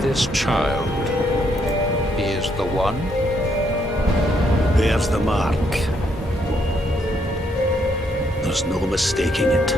This child is the one? There's the mark. There's no mistaking it.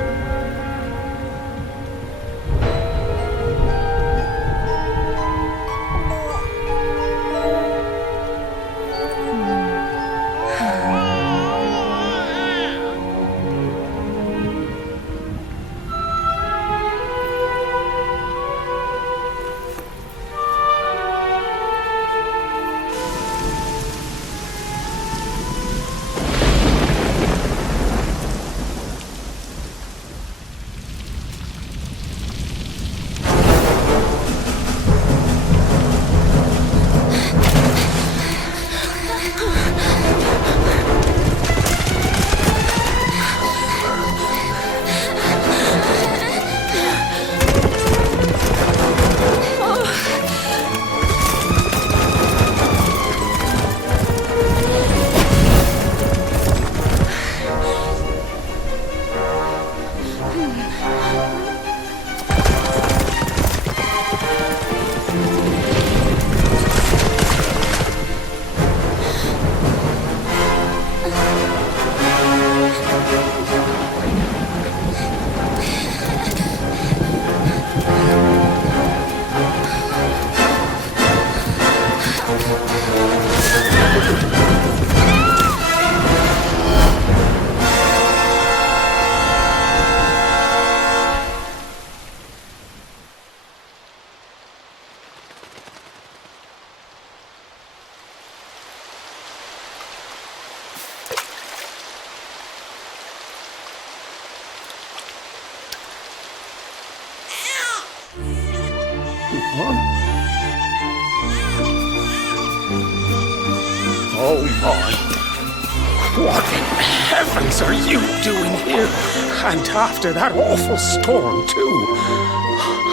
Oh my! What in heavens are you doing here? And after that awful storm, too.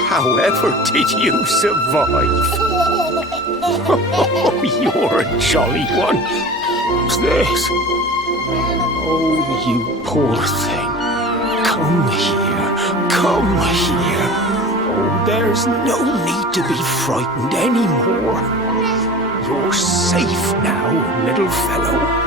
However did you survive? Oh, you're a jolly one. This. Oh, you poor thing. Come here. Come here. Oh, there's no need to be frightened anymore. You're safe now, little fellow.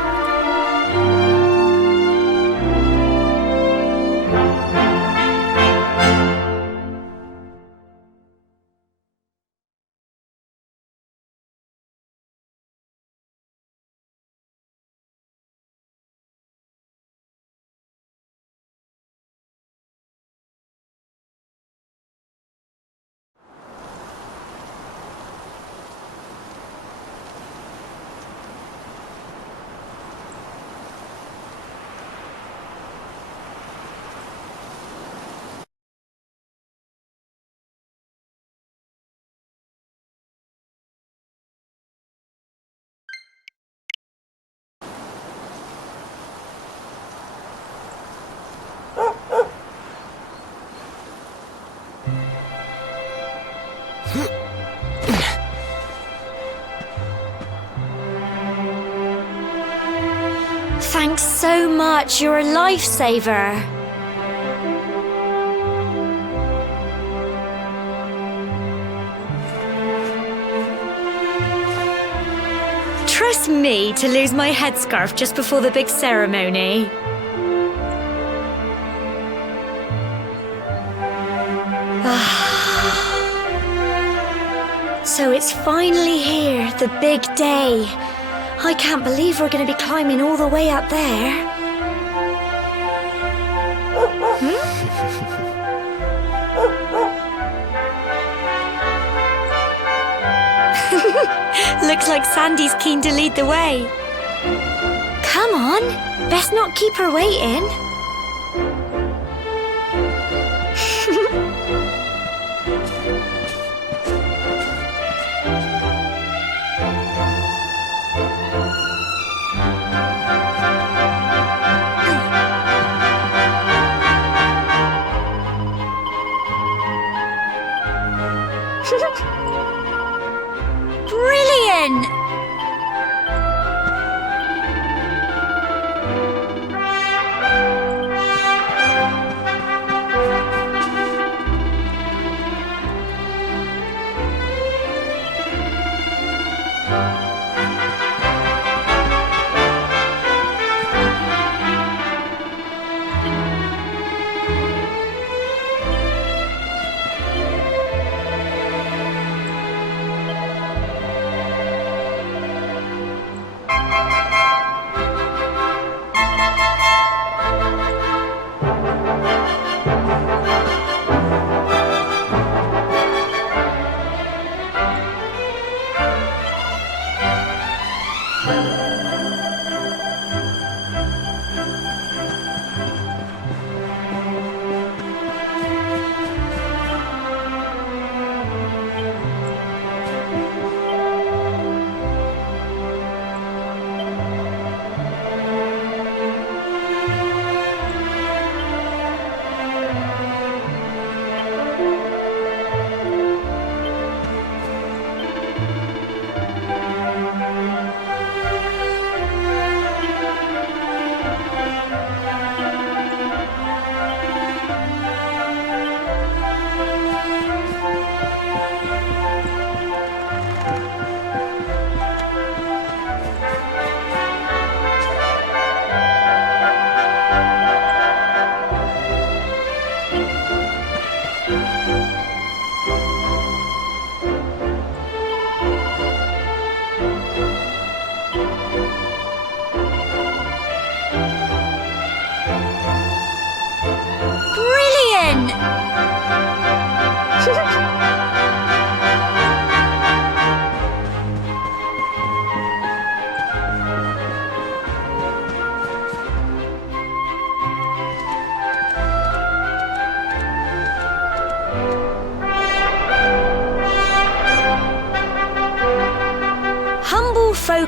Thanks so much, you're a lifesaver. Trust me to lose my headscarf just before the big ceremony. So it's finally here, the big day. I can't believe we're going to be climbing all the way up there. Looks like Sandy's keen to lead the way. Come on, best not keep her waiting.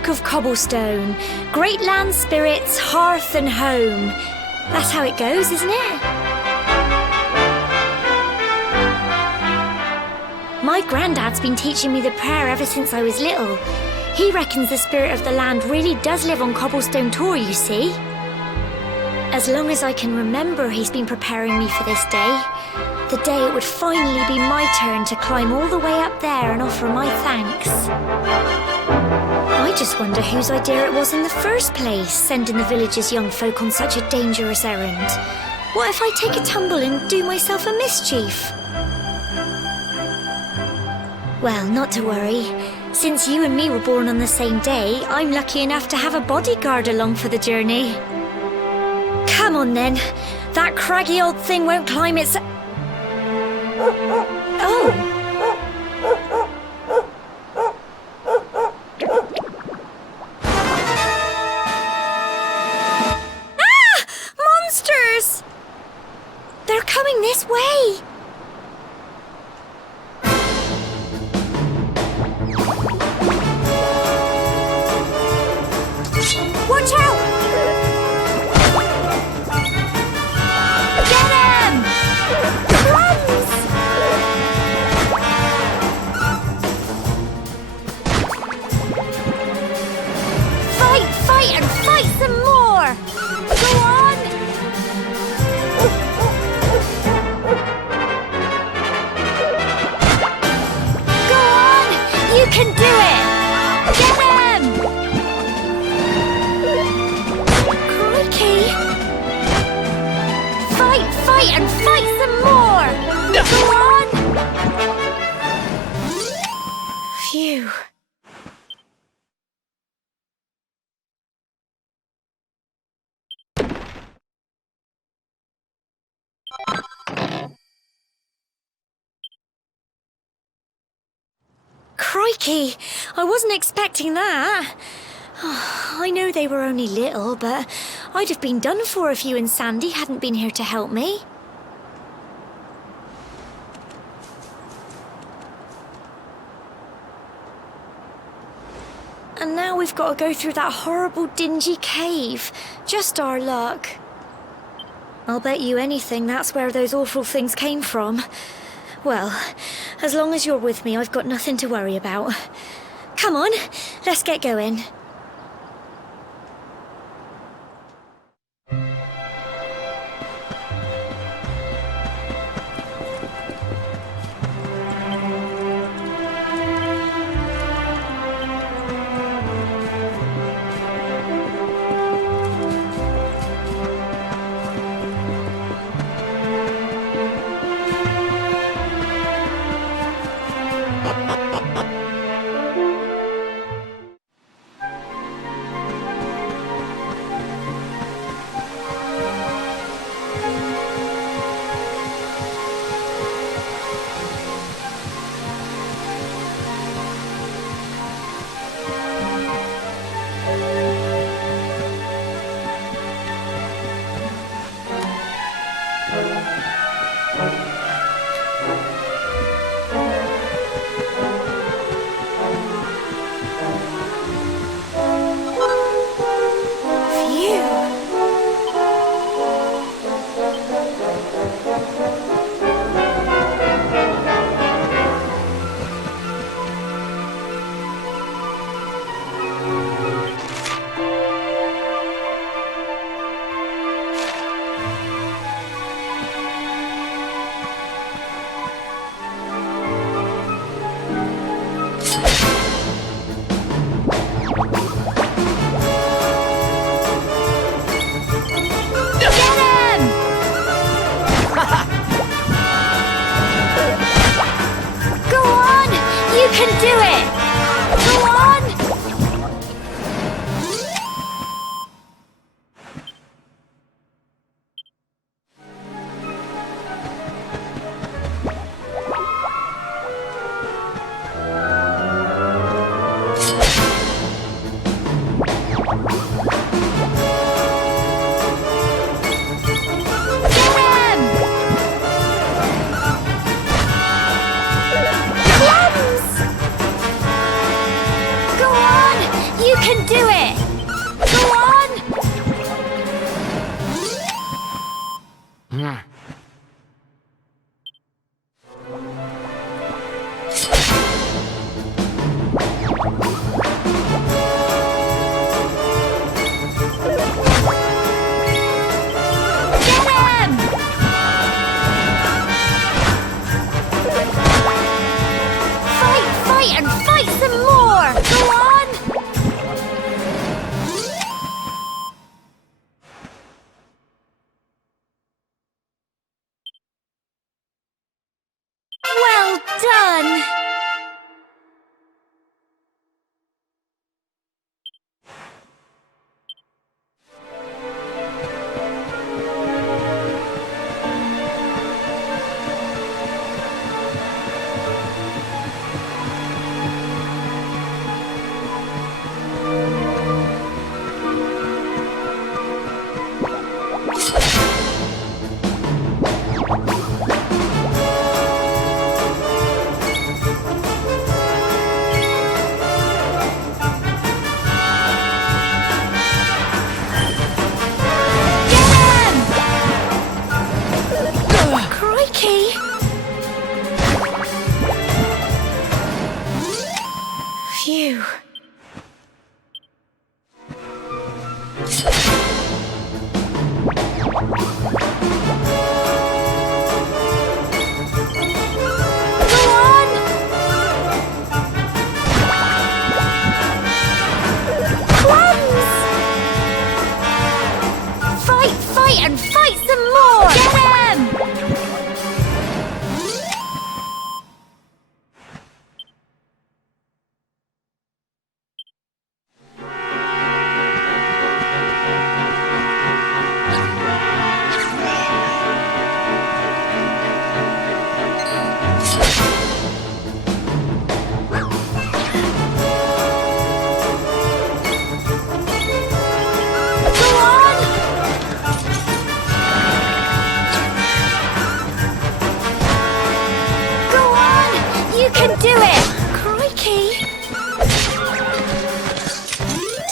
Book of Cobblestone. Great land spirits, hearth and home. That's how it goes, isn't it? My granddad's been teaching me the prayer ever since I was little. He reckons the spirit of the land really does live on Cobblestone Tor, you see. As long as I can remember, he's been preparing me for this day. The day it would finally be my turn to climb all the way up there and offer my thanks. I just wonder whose idea it was in the first place, sending the village's young folk on such a dangerous errand. What if I take a tumble and do myself a mischief? Well, not to worry. Since you and me were born on the same day, I'm lucky enough to have a bodyguard along for the journey. Come on then. That craggy old thing won't climb its... Oh! Ah! Monsters! They're coming this way! Watch out! Get him! Crumbs! Fight and fight some more! Go on! Go on! You can do it! Get him! Crikey! Fight and fight some more! Go on! Phew. Crikey! I wasn't expecting that. I know they were only little, but I'd have been done for if you and Sandy hadn't been here to help me. And now we've got to go through that horrible, dingy cave. Just our luck. I'll bet you anything that's where those awful things came from. Well, as long as you're with me, I've got nothing to worry about. Come on, let's get going. it! Go on! Get him! Fight and fight some more! Go on! Well done! Crikey! Phew. Go on! Crumbs! Fight and fight some more! Get him! Go on! Go on! You can do it! Crikey!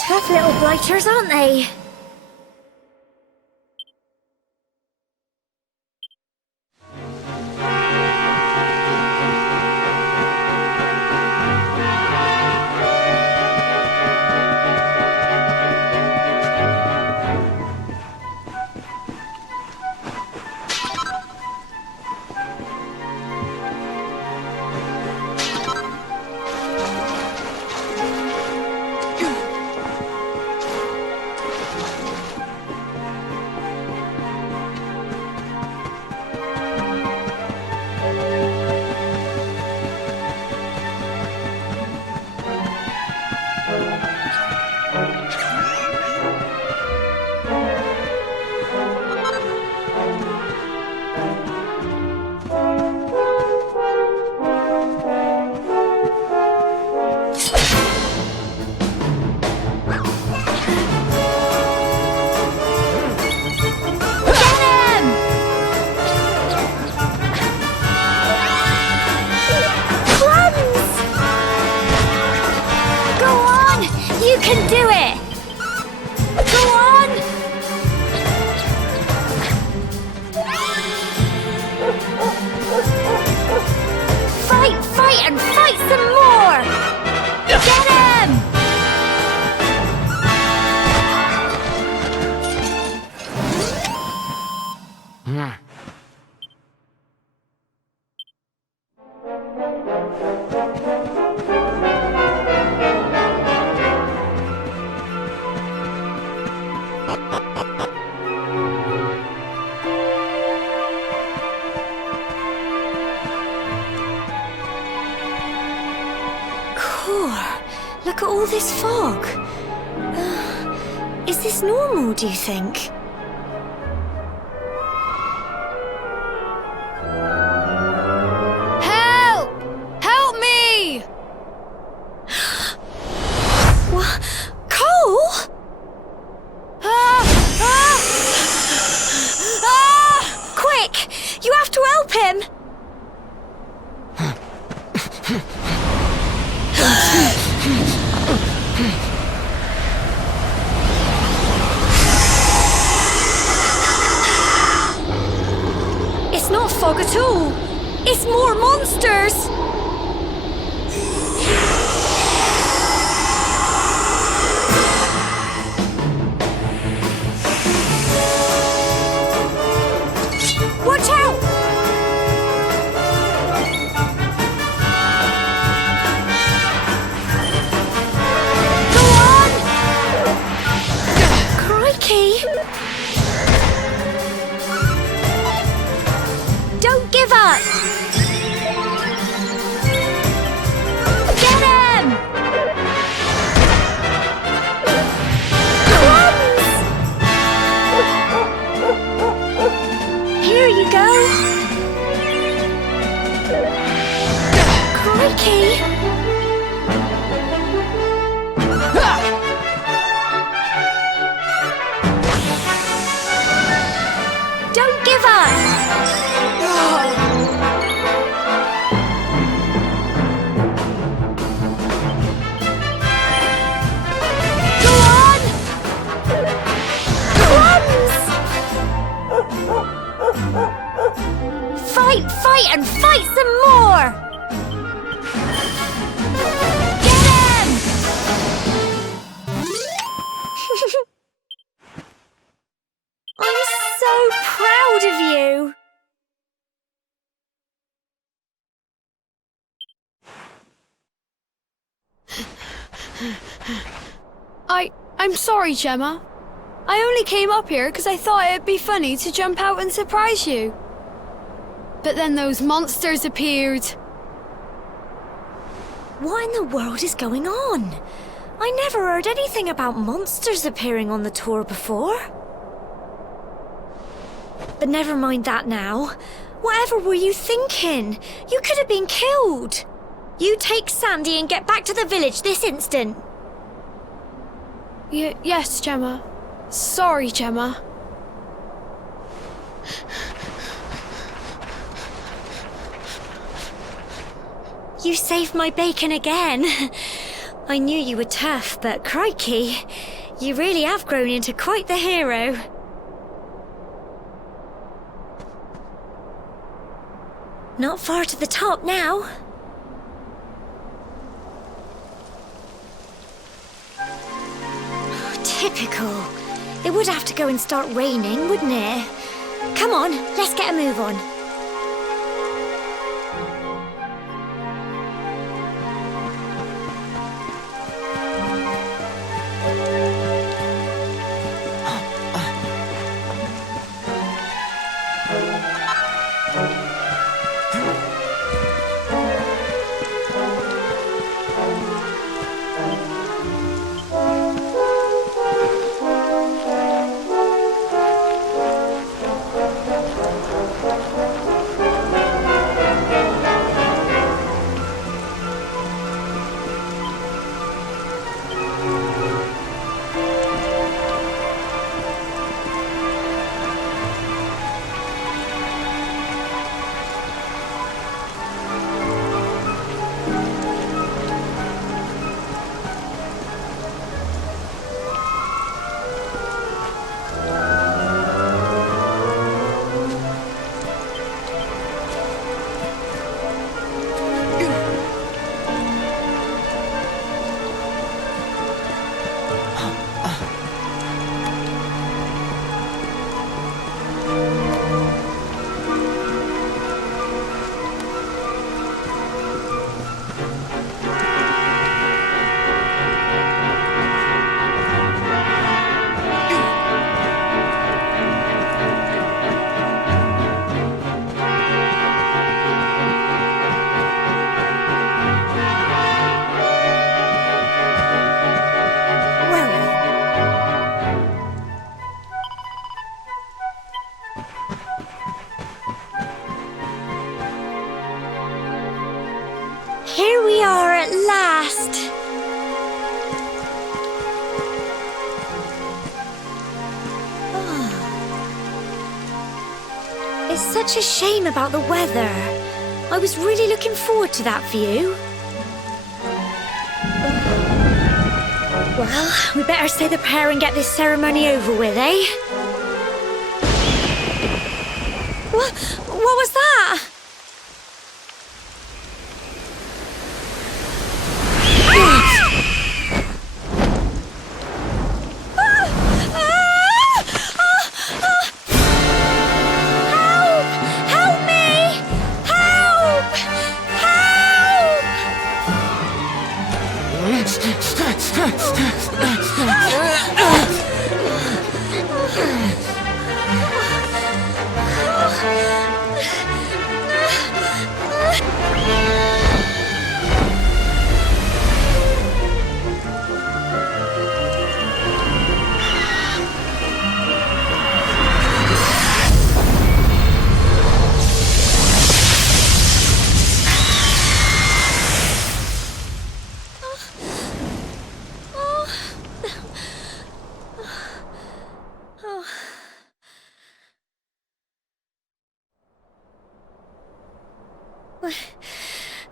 Tough little blighters, aren't they? can do it! Go on! Fight and fight some more! Get him! Look at all this fog. Is this normal, do you think? Help! Help me! What? Cole? Quick! You have to help him! fog at all. It's more monsters. Watch out! Go on! Crikey! Don't give up! Get him! Crumbs! Here you go. Crikey! Don't give up! Go on! Crumbs! Fight, and fight some more! Get him! I'm so proud of you! I'm sorry, Gemma. I only came up here because I thought it'd be funny to jump out and surprise you. But then those monsters appeared. What in the world is going on? I never heard anything about monsters appearing on the tour before. But never mind that now. Whatever were you thinking? You could have been killed. You take Sandy and get back to the village this instant. Yes, Gemma. Sorry, Gemma. You saved my bacon again. I knew you were tough, but crikey, you really have grown into quite the hero. Not far to the top now. Typical. It would have to go and start raining, wouldn't it? Come on, let's get a move on. Here we are at last. It's such a shame about the weather. I was really looking forward to that view. Well, we better say the prayer and get this ceremony over with, eh? What was that? Help me! Help!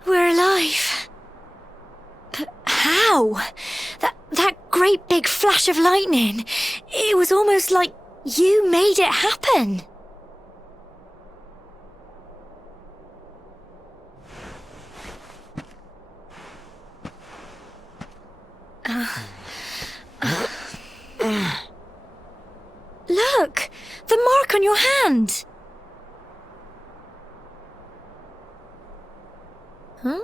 We're alive. But how? That great big flash of lightning. It was almost like you made it happen. Look! The mark on your hand! Huh?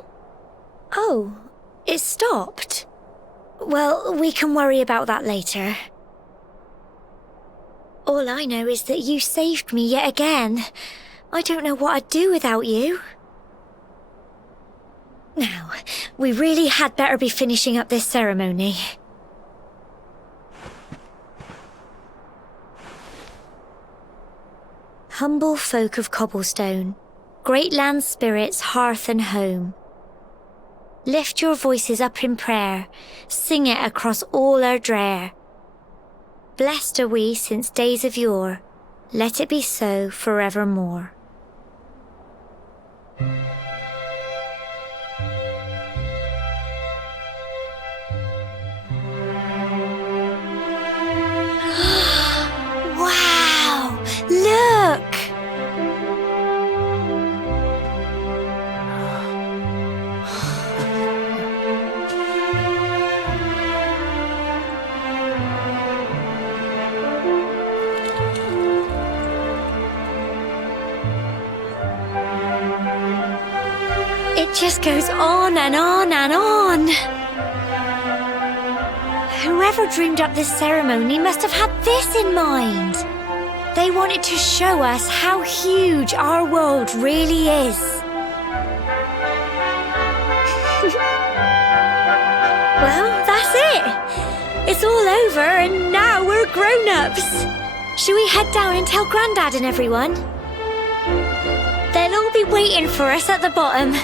Oh, it stopped. Well, we can worry about that later. All I know is that you saved me yet again. I don't know what I'd do without you. Now, we really had better be finishing up this ceremony. Humble folk of Cobblestone, great land spirits, hearth and home. Lift your voices up in prayer, sing it across all our drear. Blessed are we since days of yore, let it be so forevermore. Wow! Look! It just goes on and on and on. Whoever dreamed up this ceremony must have had this in mind. They wanted to show us how huge our world really is. Well, that's it. It's all over and now we're grown-ups. Shall we head down and tell Grandad and everyone? They'll all be waiting for us at the bottom.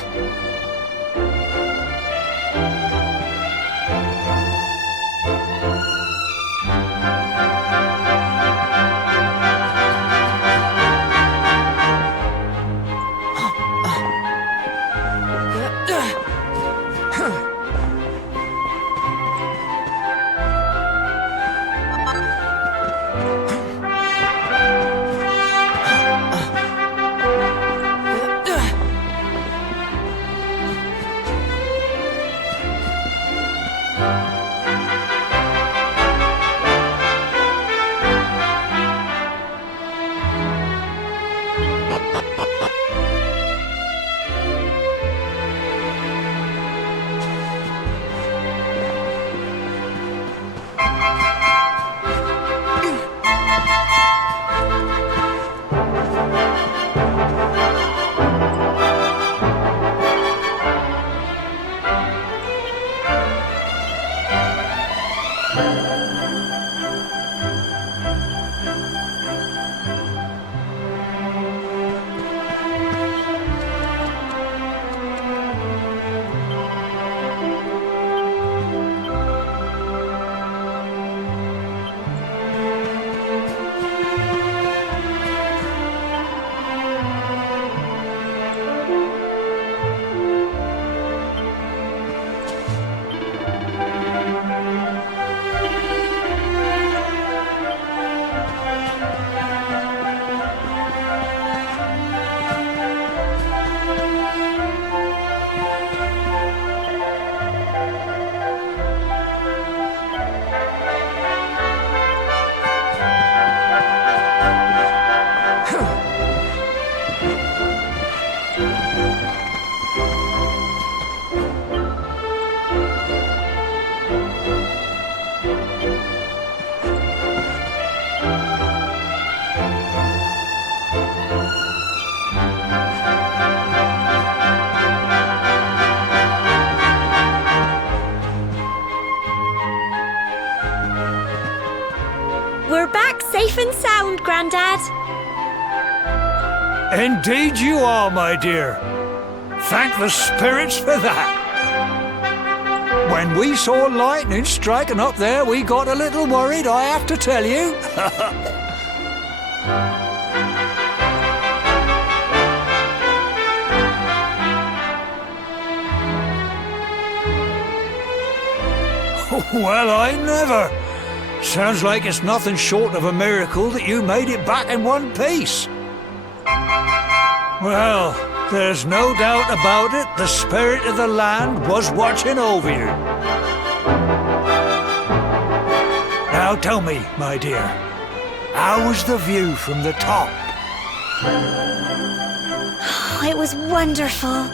We're back safe and sound, Grandad. Indeed you are, my dear. Thank the spirits for that. When we saw lightning striking up there, we got a little worried, I have to tell you. Well, I never. Sounds like it's nothing short of a miracle that you made it back in one piece. Well, there's no doubt about it, the spirit of the land was watching over you. Now tell me, my dear, how was the view from the top? It was wonderful.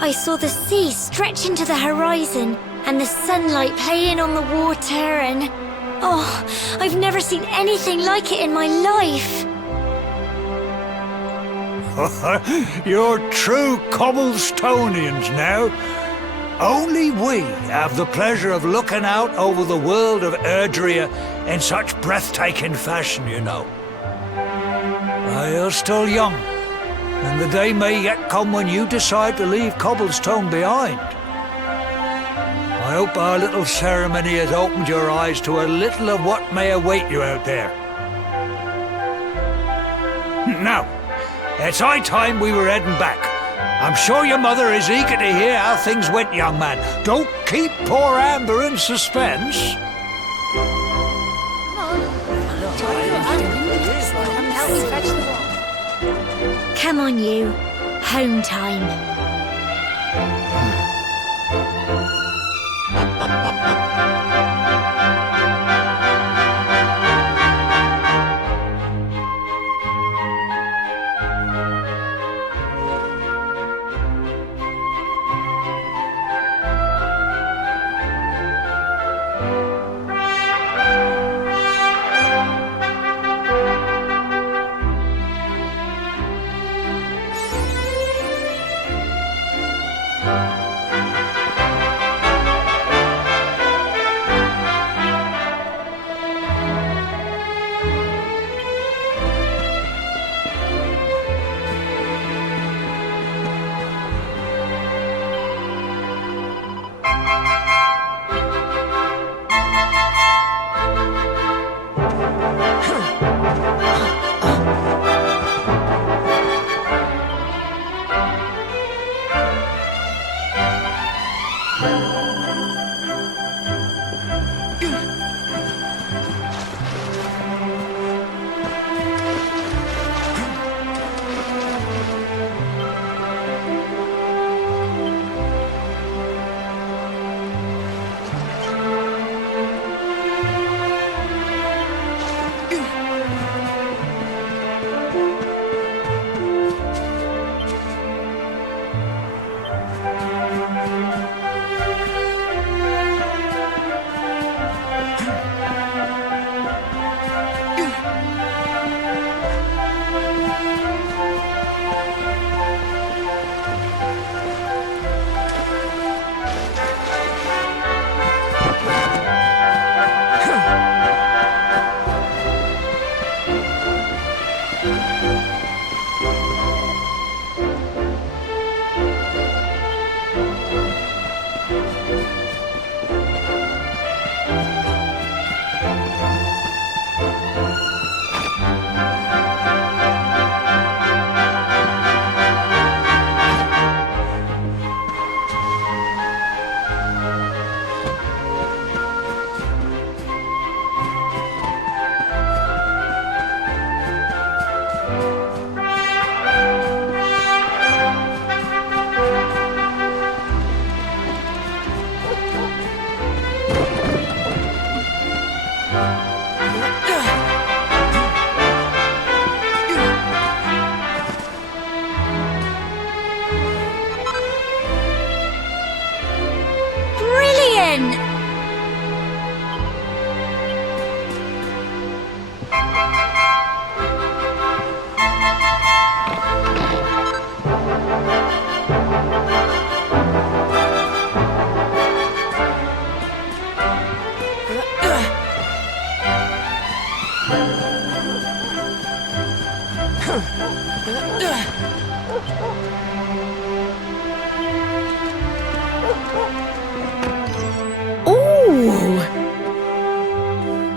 I saw the sea stretch into the horizon and the sunlight playing on the water and... Oh, I've never seen anything like it in my life. You're true Cobblestonians now. Only we have the pleasure of looking out over the world of Erdrea in such breathtaking fashion, you know. You're still young, and the day may yet come when you decide to leave Cobblestone behind. I hope our little ceremony has opened your eyes to a little of what may await you out there. Now, it's high time we were heading back. I'm sure your mother is eager to hear how things went, young man. Don't keep poor Amber in suspense. Come on, you. Home time.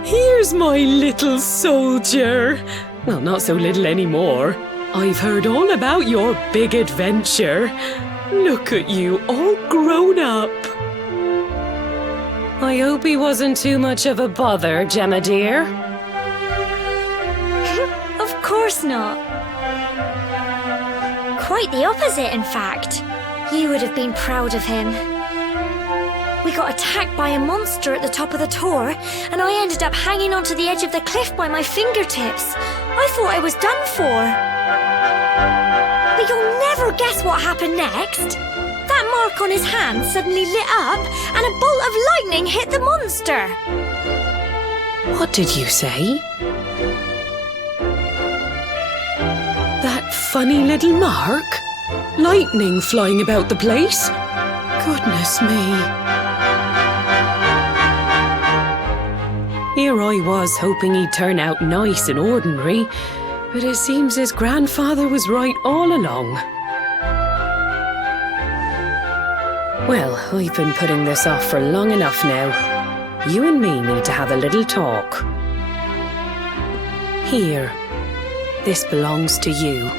Here's my little soldier. Well, not so little anymore. I've heard all about your big adventure. Look at you, all grown up. I hope he wasn't too much of a bother, Gemma dear. Of course not. Quite the opposite, in fact. You would have been proud of him. We got attacked by a monster at the top of the tor, and I ended up hanging onto the edge of the cliff by my fingertips. I thought I was done for. But you'll never guess what happened next. That mark on his hand suddenly lit up, and a bolt of lightning hit the monster. What did you say? That funny little mark? Lightning flying about the place? Goodness me. Here I was hoping he'd turn out nice and ordinary, but it seems his grandfather was right all along. Well, I've been putting this off for long enough now. You and me need to have a little talk. Here, this belongs to you.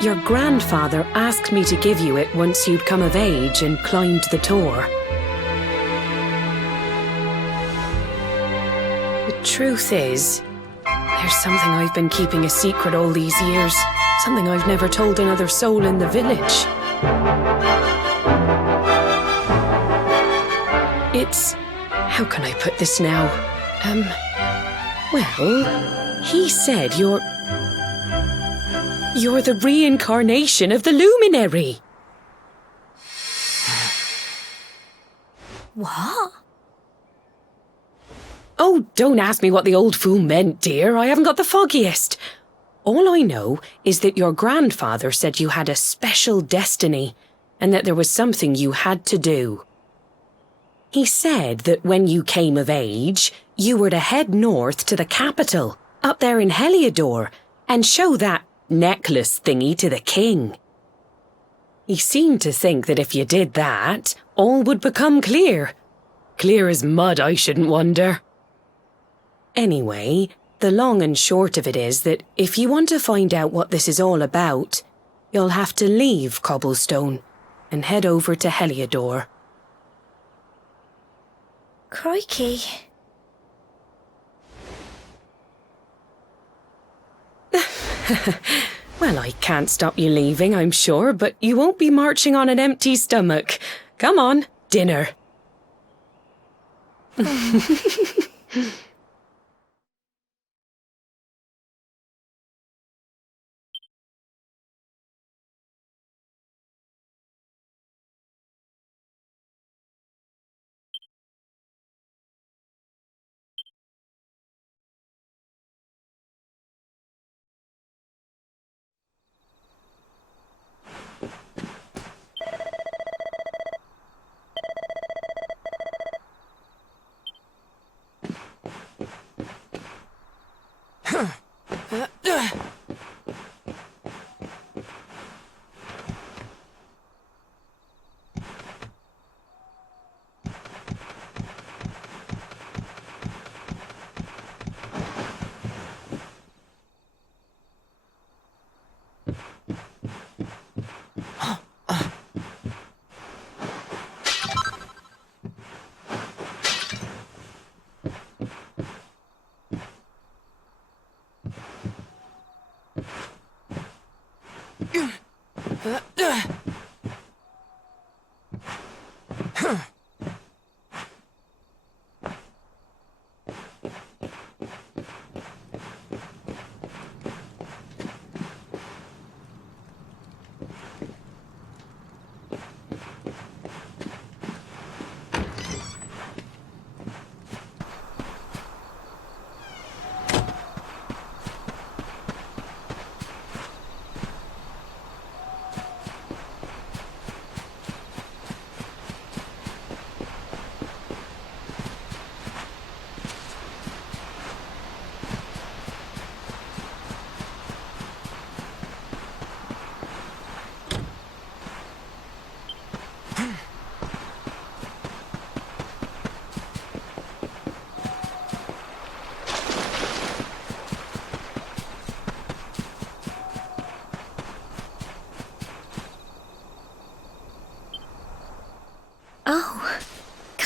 Your grandfather asked me to give you it once you'd come of age and climbed the tor. The truth is, there's something I've been keeping a secret all these years. Something I've never told another soul in the village. It's... how can I put this now? Well, he said you're the reincarnation of the luminary. What? Oh, don't ask me what the old fool meant, dear. I haven't got the foggiest. All I know is that your grandfather said you had a special destiny and that there was something you had to do. He said that when you came of age, you were to head north to the capital, up there in Heliodor, and show that necklace thingy to the king. He seemed to think that if you did that, all would become clear. Clear as mud, I shouldn't wonder. Anyway, the long and short of it is that if you want to find out what this is all about, you'll have to leave Cobblestone and head over to Heliodor. Crikey. Well, I can't stop you leaving, I'm sure, but you won't be marching on an empty stomach. Come on, dinner.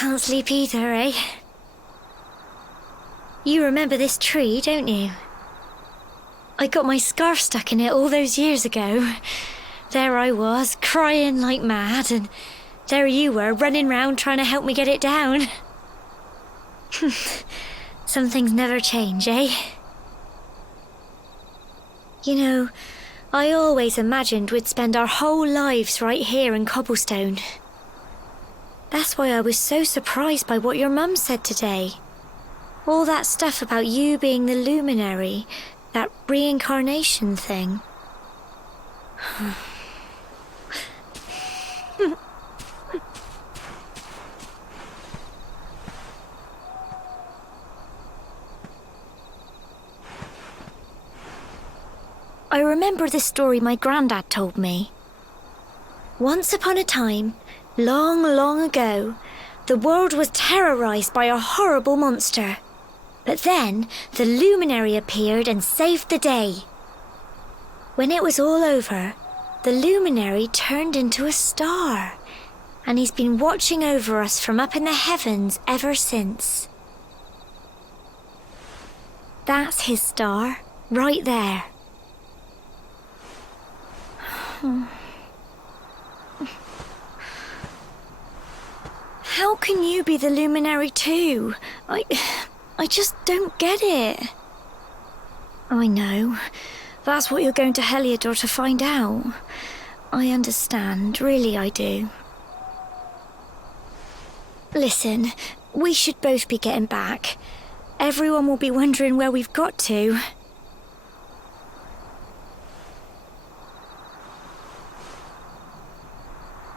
can't sleep either, eh? You remember this tree, don't you? I got my scarf stuck in it all those years ago. There I was, crying like mad, and there you were, running round trying to help me get it down. Some things never change, eh? You know, I always imagined we'd spend our whole lives right here in Cobblestone. That's why I was so surprised by what your mum said today. All that stuff about you being the luminary, that reincarnation thing. I remember the story my granddad told me. Once upon a time, long, long ago, the world was terrorized by a horrible monster. But then, the luminary appeared and saved the day. When it was all over, the luminary turned into a star, and he's been watching over us from up in the heavens ever since. That's his star, right there. How can you be the luminary too? I just don't get it. I know. That's what you're going to Heliodor to find out. I understand, really I do. Listen, we should both be getting back. Everyone will be wondering where we've got to.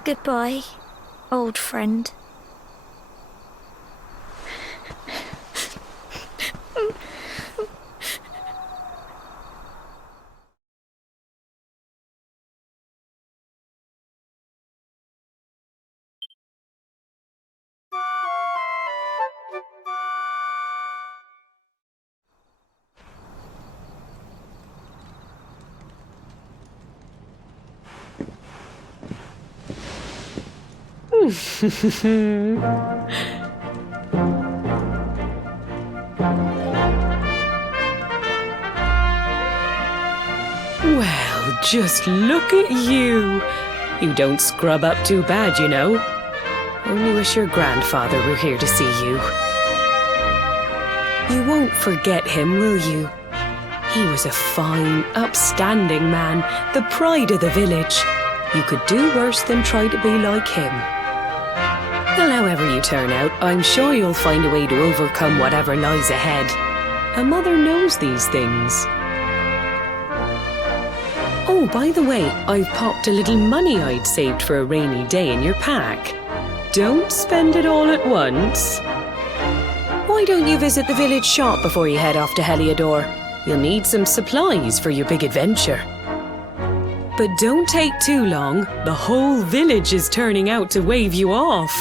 Goodbye, old friend. Well, just look at you. You don't scrub up too bad, you know. Only wish your grandfather were here to see you. You won't forget him, will you? He was a fine, upstanding man, the pride of the village. You could do worse than try to be like him. Well, however you turn out, I'm sure you'll find a way to overcome whatever lies ahead. A mother knows these things. Oh, by the way, I've popped a little money I'd saved for a rainy day in your pack. Don't spend it all at once. Why don't you visit the village shop before you head off to Heliodor? You'll need some supplies for your big adventure. But don't take too long. The whole village is turning out to wave you off.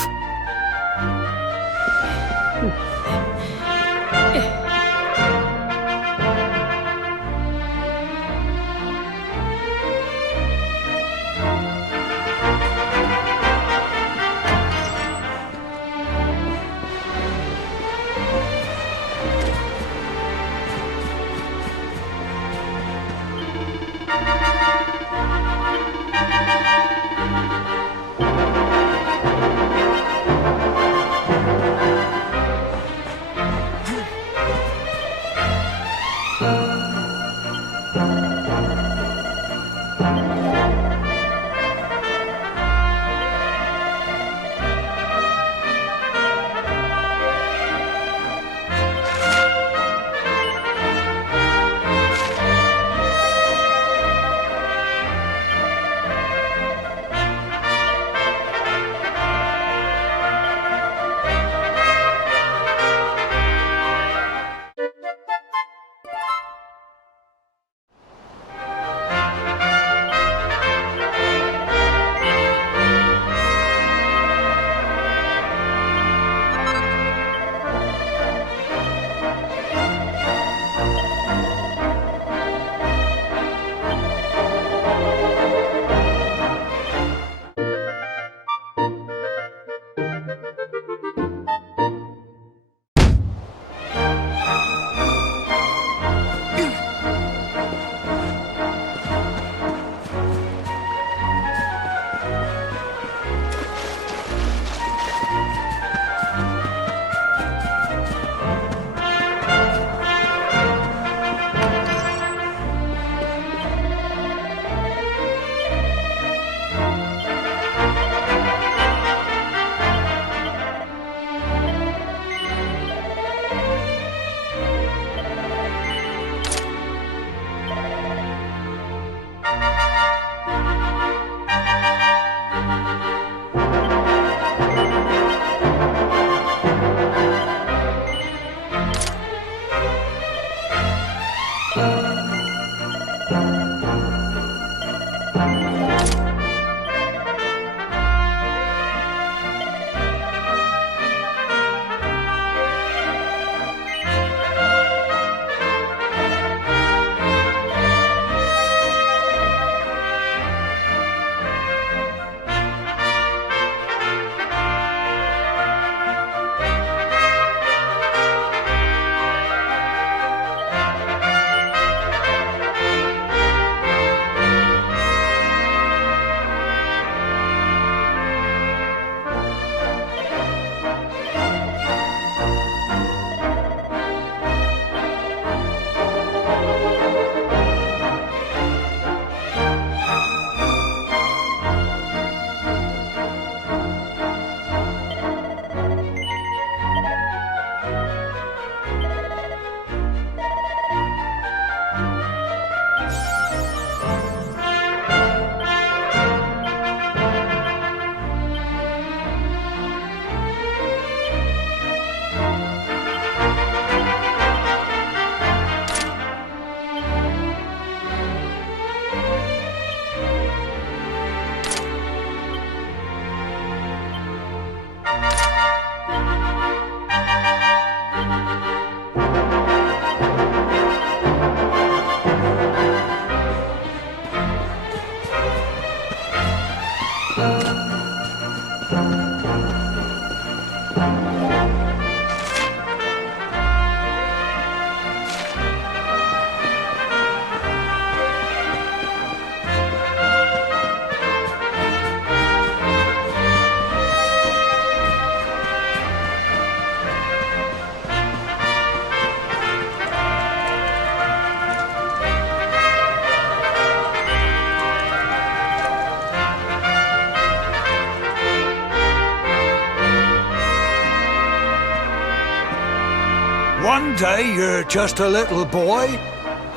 One day you're just a little boy,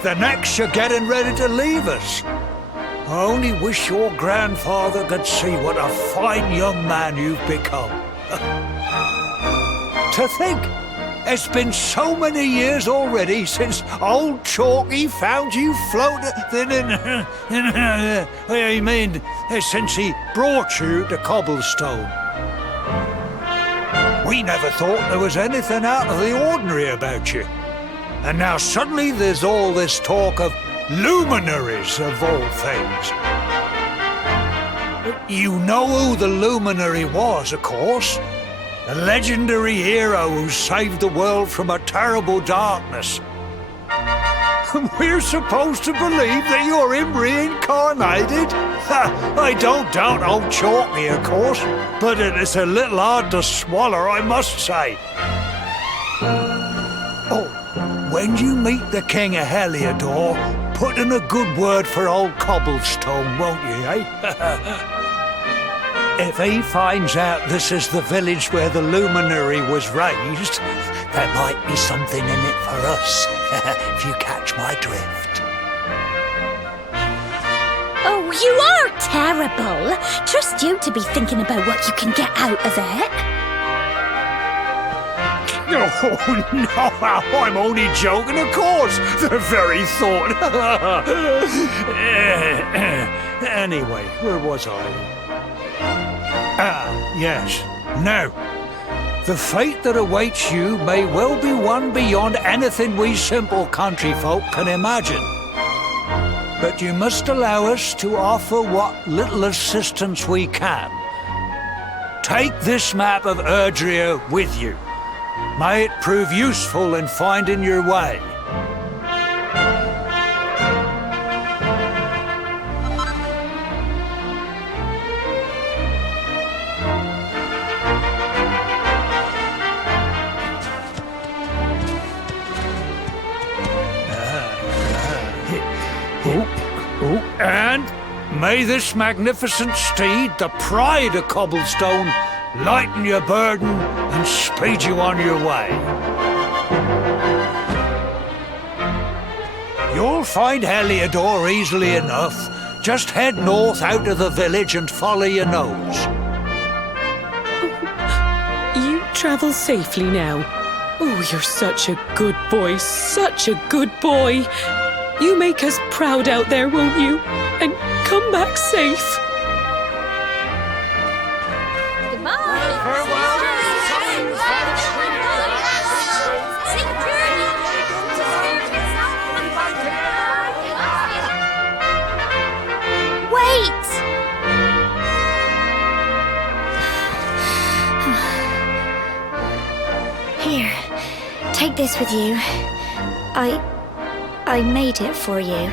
the next you're getting ready to leave us. I only wish your grandfather could see what a fine young man you've become. To think, it's been so many years already since old Chalky found you floating since he brought you to Cobblestone. We never thought there was anything out of the ordinary about you. And now suddenly there's all this talk of luminaries of all things. You know who the luminary was, of course. A legendary hero who saved the world from a terrible darkness. We're supposed to believe that you're him reincarnated? I don't doubt old Chalky, of course, but it's a little hard to swallow, I must say. Oh, when you meet the King of Heliodor, put in a good word for old Cobblestone, won't you, eh? If he finds out this is the village where the luminary was raised, there might be something in it for us, if you catch my drift. Oh, you are terrible. Trust you to be thinking about what you can get out of it. Oh, no, I'm only joking, of course. The very thought. Anyway, where was I? Ah, yes. Now, the fate that awaits you may well be one beyond anything we simple country folk can imagine. But you must allow us to offer what little assistance we can. Take this map of Erdrea with you. May it prove useful in finding your way. And may this magnificent steed, the pride of Cobblestone, lighten your burden and speed you on your way. You'll find Heliodor easily enough. Just head north out of the village and follow your nose. You travel safely now. Oh, you're such a good boy, such a good boy. You make us proud out there, won't you? And come back safe. Wait! Here, take this with you. I made it for you.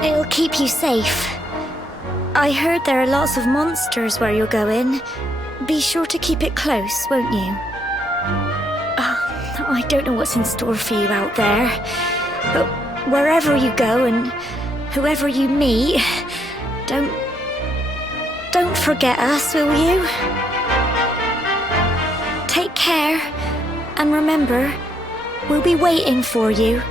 It'll keep you safe. I heard there are lots of monsters where you're going. Be sure to keep it close, won't you? I don't know what's in store for you out there, but wherever you go and whoever you meet, don't forget us, will you? Take care, and remember, we'll be waiting for you.